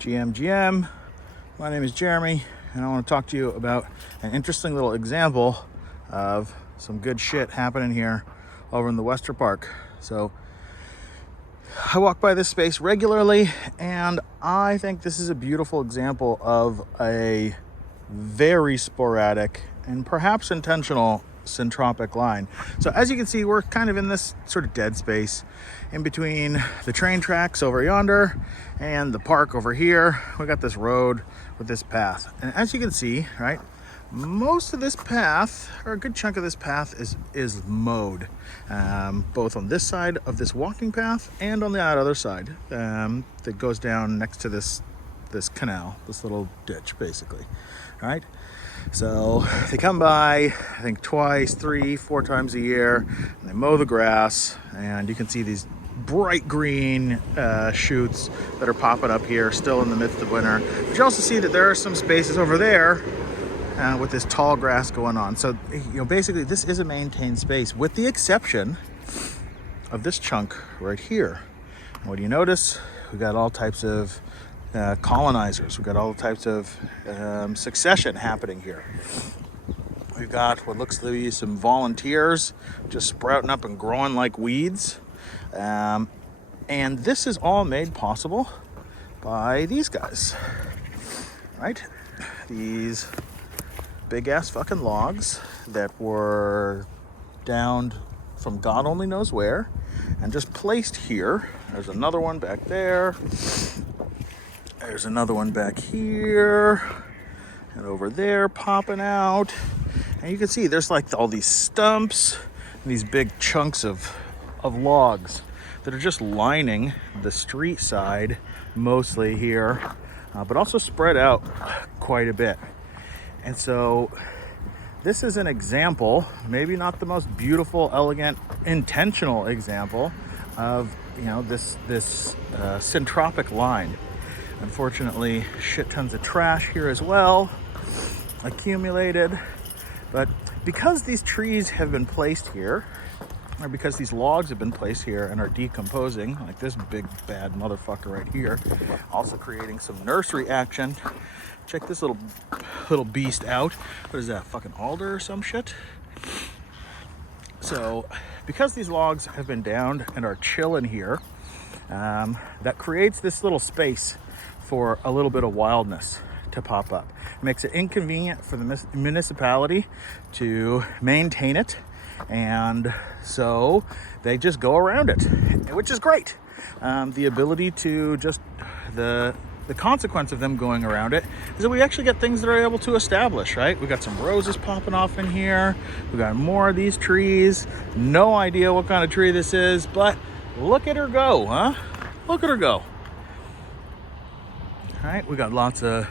GM. My name is Jeremy, and I want to talk to you about an interesting little example of some good shit happening here over in the Wester Park. So I walk by this space regularly, and I think this is a beautiful example of a very sporadic and perhaps intentional syntropic line. So as you can see, we're kind of in this sort of dead space in between the train tracks over yonder and the park over here. We got this road with this path, and as you can see, right, most of this path, or a good chunk of this path, is mowed, both on this side of this walking path and on the other side that goes down next to this canal, this little ditch, basically. Right? So they come by, I think twice, 3, 4 times a year, and they mow the grass, and you can see these bright green shoots that are popping up here still in the midst of winter. But you also see that there are some spaces over there with this tall grass going on. So, basically this is a maintained space with the exception of this chunk right here. And what do you notice? We got all types of colonizers. We've got all types of succession happening here. We've got what looks to be some volunteers just sprouting up and growing like weeds. And this is all made possible by these guys, right? These big ass fucking logs that were downed from God only knows where and just placed here. There's another one back there. There's another one back here and over there popping out. And you can see there's like all these stumps and these big chunks of logs that are just lining the street side, mostly here, but also spread out quite a bit. And so this is an example, maybe not the most beautiful, elegant, intentional example of this syntropic line. Unfortunately, shit tons of trash here as well, accumulated. But because these trees have been placed here, or because these logs have been placed here and are decomposing, like this big bad motherfucker right here, also creating some nursery action. Check this little beast out. What is that, fucking alder or some shit? So, because these logs have been downed and are chilling here, that creates this little space for a little bit of wildness to pop up. It makes it inconvenient for the municipality to maintain it, and so they just go around it, which is great. The ability to just, the consequence of them going around it is that we actually get things that are able to establish, right? We got some roses popping off in here. We got more of these trees. No idea what kind of tree this is, but look at her go, huh? Look at her go. All right, we got lots of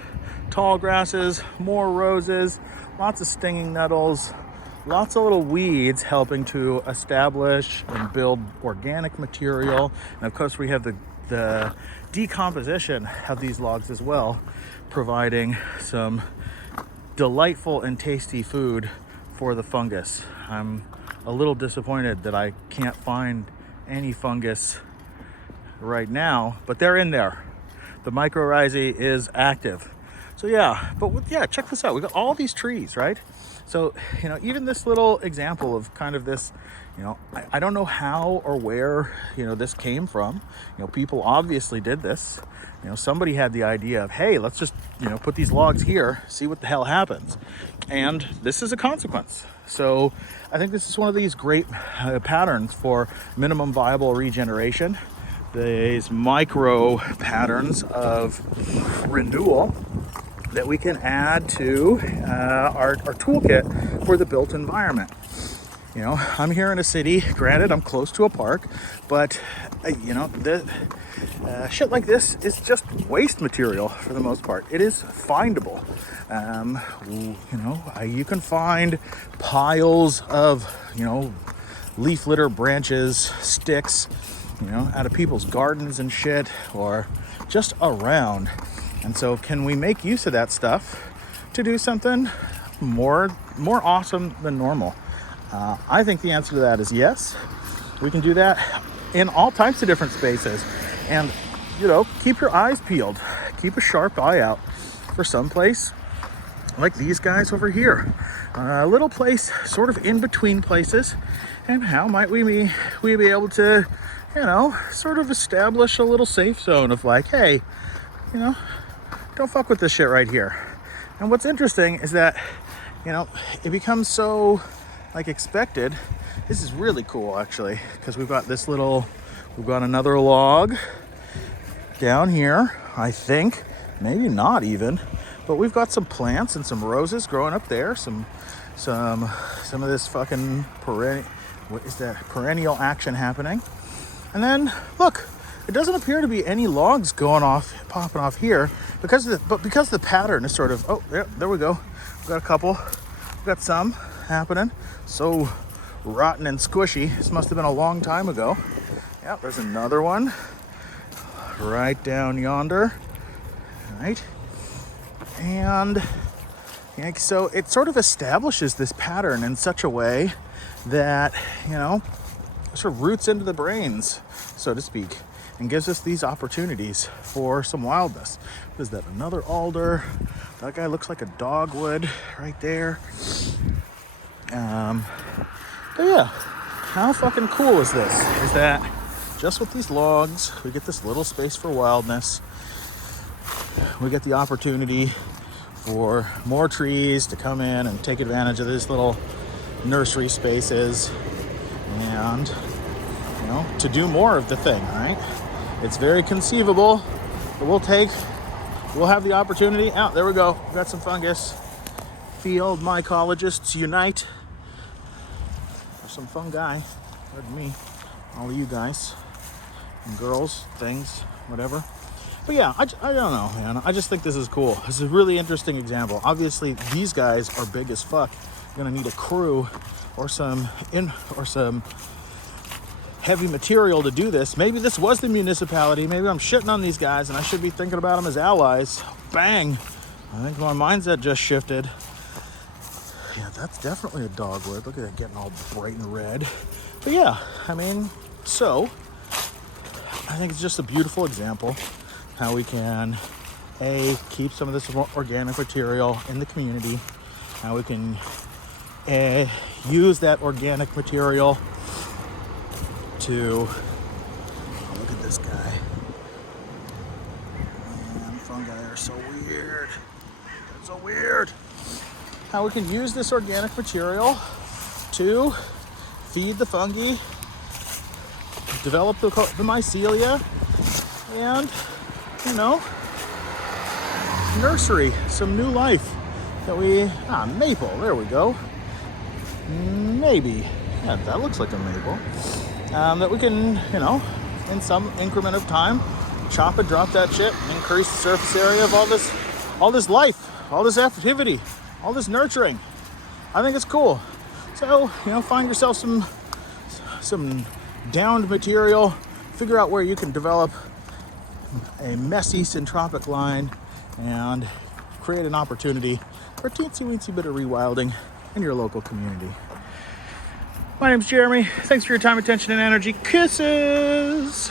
tall grasses, more roses, lots of stinging nettles, lots of little weeds helping to establish and build organic material. And of course, we have the decomposition of these logs as well, providing some delightful and tasty food for the fungus. I'm a little disappointed that I can't find any fungus right now, but they're in there. The mycorrhizae is active. So check this out. We got all these trees, right? So, even this little example of kind of this, I don't know how or where, this came from. People obviously did this. Somebody had the idea of, hey, let's just, put these logs here, see what the hell happens. And this is a consequence. So I think this is one of these great patterns for minimum viable regeneration. These micro patterns of renewal that we can add to our toolkit for the built environment. I'm here in a city. Granted, I'm close to a park, but shit like this is just waste material for the most part. It is findable. You can find piles of leaf litter, branches, sticks, out of people's gardens and shit, or just around. And so can we make use of that stuff to do something more awesome than normal? I think the answer to that is yes. We can do that in all types of different spaces. And, keep your eyes peeled. keep a sharp eye out for some place like these guys over here. A little place sort of in between places. And how might we be able to, sort of establish a little safe zone of like, hey, don't fuck with this shit right here. And what's interesting is that, it becomes so like expected. This is really cool actually, because we've got another log down here, I think, maybe not even, but we've got some plants and some roses growing up there, some of this fucking perennial action happening. And then look, it doesn't appear to be any logs popping off here because the pattern is sort of, oh, there we go. We've got a couple. We've got some happening. So rotten and squishy. This must have been a long time ago. Yeah, there's another one right down yonder. Right. And so it sort of establishes this pattern in such a way that, sort of roots into the brains, so to speak, and gives us these opportunities for some wildness. Is that another alder? That guy looks like a dogwood right there. But yeah, how fucking cool is this? Is that just with these logs, we get this little space for wildness. We get the opportunity for more trees to come in and take advantage of these little nursery spaces and, to do more of the thing, right? It's very conceivable that we'll have the opportunity. Oh, there we go. We've got some fungus. Field mycologists unite. There's some fungi. Pardon me. All of you guys and girls, things, whatever. But yeah, I don't know, man. I just think this is cool. This is a really interesting example. Obviously, these guys are big as fuck. You're gonna need a crew or some heavy material to do this. Maybe this was the municipality. Maybe I'm shitting on these guys and I should be thinking about them as allies. Bang! I think my mindset just shifted. Yeah, that's definitely a dogwood. Look at it getting all bright and red. But yeah, I think it's just a beautiful example how we can keep some of this organic material in the community, how we can use that organic material to look at this guy. Man, fungi are so weird. They're so weird. How we can use this organic material to feed the fungi, develop the mycelia, and nursery some new life that maple, there we go. Maybe, yeah, that looks like a maple. That we can, in some increment of time, chop and drop that shit, increase the surface area of all this life, all this activity, all this nurturing. I think it's cool. So, find yourself some downed material, figure out where you can develop a messy syntropic line and create an opportunity for a teensy-weensy bit of rewilding in your local community. My name's Jeremy. Thanks for your time, attention, and energy. Kisses!